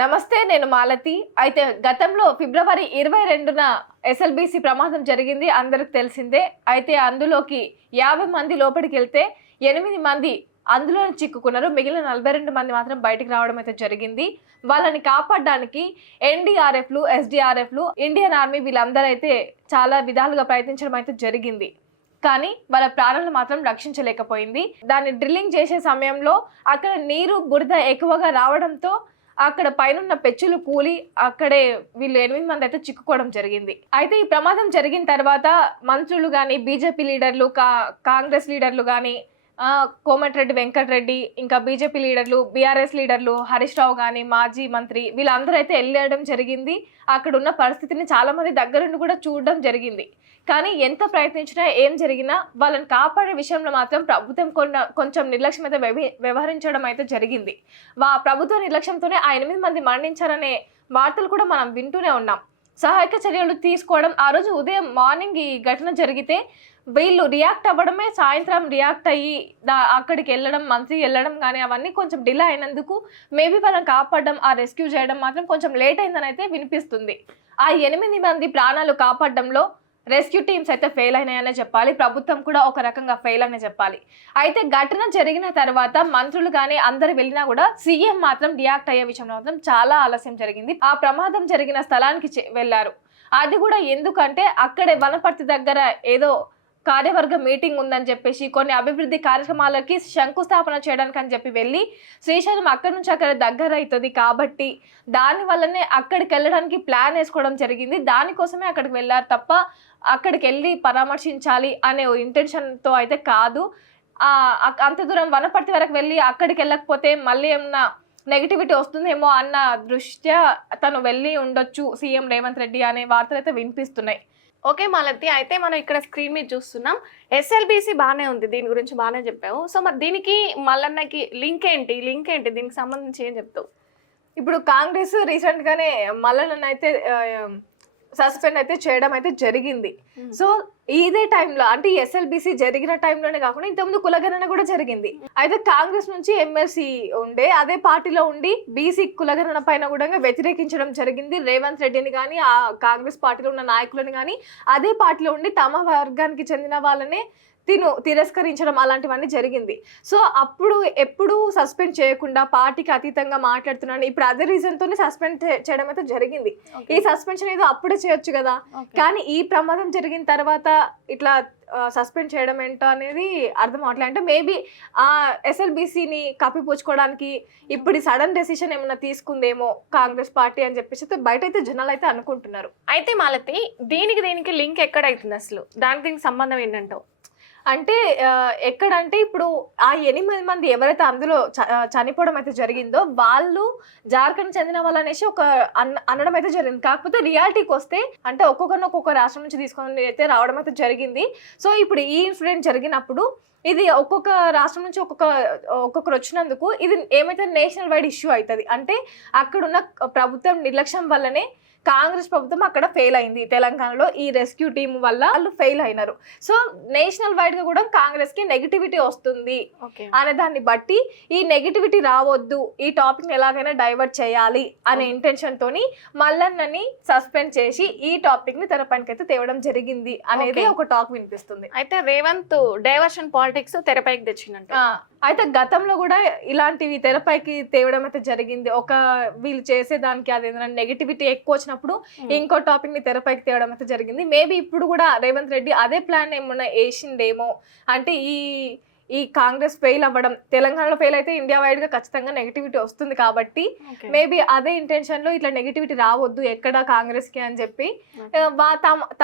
నమస్తే, నేను మాలతి. అయితే గతంలో ఫిబ్రవరి 22న ఎస్ఎల్బీసీ ప్రమాదం జరిగింది, అందరికి తెలిసిందే. అయితే అందులోకి 50 మంది లోపలికి వెళ్తే 8 మంది అందులోనే చిక్కుకున్నారు. మిగిలిన 42 మంది మాత్రం బయటికి రావడం అయితే జరిగింది. వాళ్ళని కాపాడడానికి ఎన్డీఆర్ఎఫ్లు, ఎస్డీఆర్ఎఫ్లు, ఇండియన్ ఆర్మీ వీళ్ళందరూ అయితే చాలా విధాలుగా ప్రయత్నించడం అయితే జరిగింది. కానీ వాళ్ళ ప్రాణాలను మాత్రం రక్షించలేకపోయింది. దాన్ని డ్రిల్లింగ్ చేసే సమయంలో అక్కడ నీరు, బురద ఎక్కువగా రావడంతో అక్కడ పైన పెచ్చులు కూలి అక్కడే వీళ్ళు 8 మంది అయితే చిక్కుకోవడం జరిగింది. అయితే ఈ ప్రమాదం జరిగిన తర్వాత మంత్రులు కానీ, బీజేపీ లీడర్లు, కాంగ్రెస్ లీడర్లు కానీ, కోమటిరెడ్డి వెంకటరెడ్డి, ఇంకా బీజేపీ లీడర్లు, బీఆర్ఎస్ లీడర్లు, హరీష్ రావు కానీ, మాజీ మంత్రి వీళ్ళందరూ అయితే వెళ్ళడం జరిగింది. అక్కడ ఉన్న పరిస్థితిని చాలా మంది దగ్గరుండి కూడా చూడడం జరిగింది. కానీ ఎంత ప్రయత్నించినా, ఏం జరిగినా వాళ్ళని కాపాడే విషయంలో మాత్రం ప్రభుత్వం కొంచెం నిర్లక్ష్యం అయితే వ్యవహరించడం అయితే జరిగింది. ప్రభుత్వ నిర్లక్ష్యంతోనే ఆ 8 మంది మరణించారనే వార్తలు కూడా మనం వింటూనే ఉన్నాం. సహాయక చర్యలు తీసుకోవడం, ఆ రోజు ఉదయం మార్నింగ్ ఈ ఘటన జరిగితే వీళ్ళు రియాక్ట్ అవ్వడమే, సాయంత్రం రియాక్ట్ అయ్యి అక్కడికి వెళ్ళడం, మంత్రి వెళ్ళడం కానీ అవన్నీ కొంచెం డిలే అయినందుకు మేబీ వాళ్ళని కాపాడడం, ఆ రెస్క్యూ చేయడం మాత్రం కొంచెం లేట్ అయిందని అయితే వినిపిస్తుంది. ఆ 8 మంది ప్రాణాలు కాపాడడంలో రెస్క్యూ టీమ్స్ అయితే ఫెయిల్ అయినాయనే చెప్పాలి. ప్రభుత్వం కూడా ఒక రకంగా ఫెయిల్ అనే చెప్పాలి. అయితే ఘటన జరిగిన తర్వాత మంత్రులు కానీ అందరు వెళ్ళినా కూడా సీఎం మాత్రం రియాక్ట్ అయ్యే విషయంలో మాత్రం చాలా ఆలస్యం జరిగింది. ఆ ప్రమాదం జరిగిన స్థలానికి వెళ్ళారు. అది కూడా ఎందుకంటే అక్కడే వనపర్తి దగ్గర ఏదో కార్యవర్గ మీటింగ్ ఉందని చెప్పేసి కొన్ని అభివృద్ధి కార్యక్రమాలకి శంకుస్థాపన చేయడానికి అని చెప్పి వెళ్ళి, శ్రీశైలం అక్కడి నుంచి అక్కడ దగ్గర అవుతుంది కాబట్టి దానివల్లనే అక్కడికి వెళ్ళడానికి ప్లాన్ వేసుకోవడం జరిగింది. దానికోసమే అక్కడికి వెళ్ళారు తప్ప అక్కడికి వెళ్ళి పరామర్శించాలి అనే ఇంటెన్షన్తో అయితే కాదు. అంత దూరం వనపర్తి వరకు వెళ్ళి అక్కడికి వెళ్ళకపోతే మళ్ళీ ఏమన్నా నెగిటివిటీ వస్తుందేమో అన్న దృష్ట్యా తను వెళ్ళి ఉండొచ్చు సీఎం రేవంత్ రెడ్డి అనే వార్తలు అయితే వినిపిస్తున్నాయి. ఓకే మాలతి, అయితే మనం ఇక్కడ స్క్రీన్ మీద చూస్తున్నాం. ఎస్ఎల్బీసీ బాగానే ఉంది, దీని గురించి బాగానే చెప్పావు. సో మరి దీనికి మల్లన్నకి లింక్ ఏంటి, దీనికి సంబంధించి ఏం చెప్తావు? ఇప్పుడు కాంగ్రెస్ రీసెంట్ గానే మల్లన్న అయితే సస్పెండ్ అయితే చేయడం అయితే జరిగింది. సో ఇదే టైంలో అంటే ఎస్ఎల్బీసీ జరిగిన టైంలోనే కాకుండా ఇంతకుముందు కులగణన కూడా జరిగింది. అయితే కాంగ్రెస్ నుంచి ఎమ్మెల్సీ ఉండే అదే పార్టీలో ఉండి బీసీ కులగణన పైన కూడా వ్యతిరేకించడం జరిగింది. రేవంత్ రెడ్డిని కానీ, ఆ కాంగ్రెస్ పార్టీలో ఉన్న నాయకులను కానీ అదే పార్టీలో ఉండి తమ వర్గానికి చెందిన వాళ్ళనే తిరస్కరించడం అలాంటివన్నీ జరిగింది. సో అప్పుడు ఎప్పుడు సస్పెండ్ చేయకుండా పార్టీకి అతీతంగా మాట్లాడుతున్నాను, ఇప్పుడు అదే రీజన్ తోనే సస్పెండ్ చేయడం అయితే జరిగింది. ఈ సస్పెన్షన్ ఏదో అప్పుడే చేయొచ్చు కదా, కానీ ఈ ప్రమాదం జరిగిన తర్వాత ఇట్లా సస్పెండ్ చేయడం ఏంటో అనేది అర్థం అవట్లేదు. అంటే మేబీ ఆ ఎస్ఎల్బీసీని కప్పిపుచ్చుకోవడానికి ఇప్పుడు సడన్ డెసిషన్ ఏమైనా తీసుకుందేమో కాంగ్రెస్ పార్టీ అని చెప్పేసి బయట అయితే జనాలు అయితే అనుకుంటున్నారు. అయితే మాలతి, దీనికి లింక్ ఎక్కడైతుంది అసలు, దీనికి సంబంధం ఏంటంటావు? అంటే ఎక్కడంటే ఇప్పుడు ఆ 8 మంది ఎవరైతే అందులో చనిపోవడం అయితే జరిగిందో వాళ్ళు జార్ఖండ్ చెందిన వాళ్ళు అనేసి ఒక అనడం అయితే జరిగింది. కాకపోతే రియాలిటీకి వస్తే అంటే ఒక్కొక్క రాష్ట్రం నుంచి తీసుకొని అయితే రావడం అయితే జరిగింది. సో ఇప్పుడు ఈ ఇన్సిడెంట్ జరిగినప్పుడు ఇది ఒక్కొక్క రాష్ట్రం నుంచి ఒక్కొక్కరు వచ్చినందుకు ఇది ఏమైతే నేషనల్ వైడ్ ఇష్యూ అవుతుంది. అంటే అక్కడున్న ప్రభుత్వం నిర్లక్ష్యం వల్లనే కాంగ్రెస్ ప్రభుత్వం అక్కడ ఫెయిల్ అయింది. తెలంగాణలో ఈ రెస్క్యూ టీమ్ వల్ల వాళ్ళు ఫెయిల్ అయినారు. సో నేషనల్ వైడ్ గా కూడా కాంగ్రెస్ కి నెగిటివిటీ వస్తుంది అనే దాన్ని బట్టి ఈ నెగిటివిటీ రావద్దు, ఈ టాపిక్ ని ఎలాగైనా డైవర్ట్ చేయాలి అనే ఇంటెన్షన్ తోని మల్లన్నని సస్పెండ్ చేసి ఈ టాపిక్ ని తెరపైకి అయితే తేవడం జరిగింది అనేది ఒక టాక్ వినిపిస్తుంది. అయితే రేవంత్ డైవర్షన్ పాలిటిక్స్ తెరపైకి తెచ్చినట్టు. అయితే గతంలో కూడా ఇలాంటివి తెరపైకి తేవడం అయితే జరిగింది. వీళ్ళు చేసేదానికి అదేదైనా నెగిటివిటీ ఎక్కువ వచ్చినప్పుడు ఇంకో టాపిక్ ని తెరపైకి తేవడం అయితే జరిగింది. మేబీ ఇప్పుడు కూడా రేవంత్ రెడ్డి అదే ప్లాన్ ఏమన్నా వేసిండేమో. అంటే ఈ కాంగ్రెస్ ఫెయిల్ అవ్వడం, తెలంగాణలో ఫెయిల్ అయితే ఇండియా వైడ్ గా ఖచ్చితంగా నెగిటివిటీ వస్తుంది కాబట్టి మేబీ అదే ఇంటెన్షన్ లో ఇట్లా నెగిటివిటీ రావద్దు ఎక్కడ కాంగ్రెస్ కి అని చెప్పి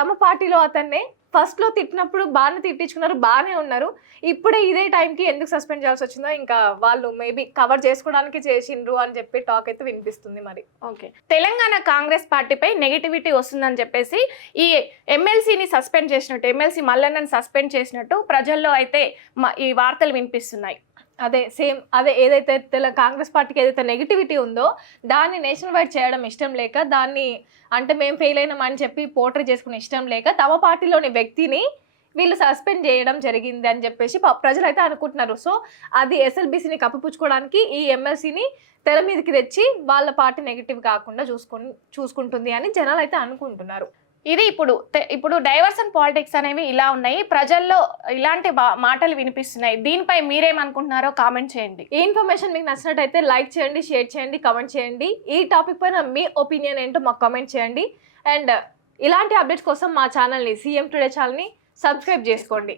తమ పార్టీలో అతన్నే ఫస్ట్ లో తిట్టినప్పుడు బాగానే తిట్టించుకున్నారు, బాగానే ఉన్నారు. ఇప్పుడే ఇదే టైంకి ఎందుకు సస్పెండ్ చేయాల్సి వచ్చిందో ఇంకా వాళ్ళు మేబీ కవర్ చేసుకోవడానికి చేసిండ్రు అని చెప్పి టాక్ అయితే వినిపిస్తుంది. మరి ఓకే, తెలంగాణ కాంగ్రెస్ పార్టీపై నెగిటివిటీ వస్తుందని చెప్పేసి ఈ ఎమ్మెల్సీని సస్పెండ్ చేసినట్టు, ఎమ్మెల్సీ మల్లన్నని సస్పెండ్ చేసినట్టు ప్రజల్లో అయితే ఈ వార్తలు వినిపిస్తున్నాయి. అదే ఏదైతే కాంగ్రెస్ పార్టీకి ఏదైతే నెగిటివిటీ ఉందో దాన్ని నేషనల్ వైడ్ చేయడం ఇష్టం లేక, దాన్ని అంటే మేము ఫెయిల్ అయినామని చెప్పి పోర్ట్రే చేసుకునే ఇష్టం లేక తమ పార్టీలోని వ్యక్తిని వీళ్ళు సస్పెండ్ చేయడం జరిగింది అని చెప్పేసి ప్రజలైతే అనుకుంటున్నారు. సో అది ఎస్ఎల్బిసిని కప్పిపుచ్చుకోవడానికి ఈ ఎమ్మెల్సీని తెర మీదకి తెచ్చి వాళ్ళ పార్టీ నెగిటివ్ కాకుండా చూసుకుంటుంది అని జనాలు అయితే అనుకుంటున్నారు. ఇది ఇప్పుడు డైవర్షన్ పాలిటిక్స్ అనేవి ఇలా ఉన్నాయి, ప్రజల్లో ఇలాంటి మాటలు వినిపిస్తున్నాయి. దీనిపై మీరేమనుకుంటున్నారో కామెంట్ చేయండి. ఈ ఇన్ఫర్మేషన్ మీకు నచ్చినట్టయితే లైక్ చేయండి, షేర్ చేయండి, కామెంట్ చేయండి. ఈ టాపిక్ పైన మీ ఒపీనియన్ ఏంటో మాకు కామెంట్ చేయండి. అండ్ ఇలాంటి అప్డేట్స్ కోసం మా ఛానల్ని సీఎం టుడే ఛానల్ని సబ్స్క్రైబ్ చేసుకోండి.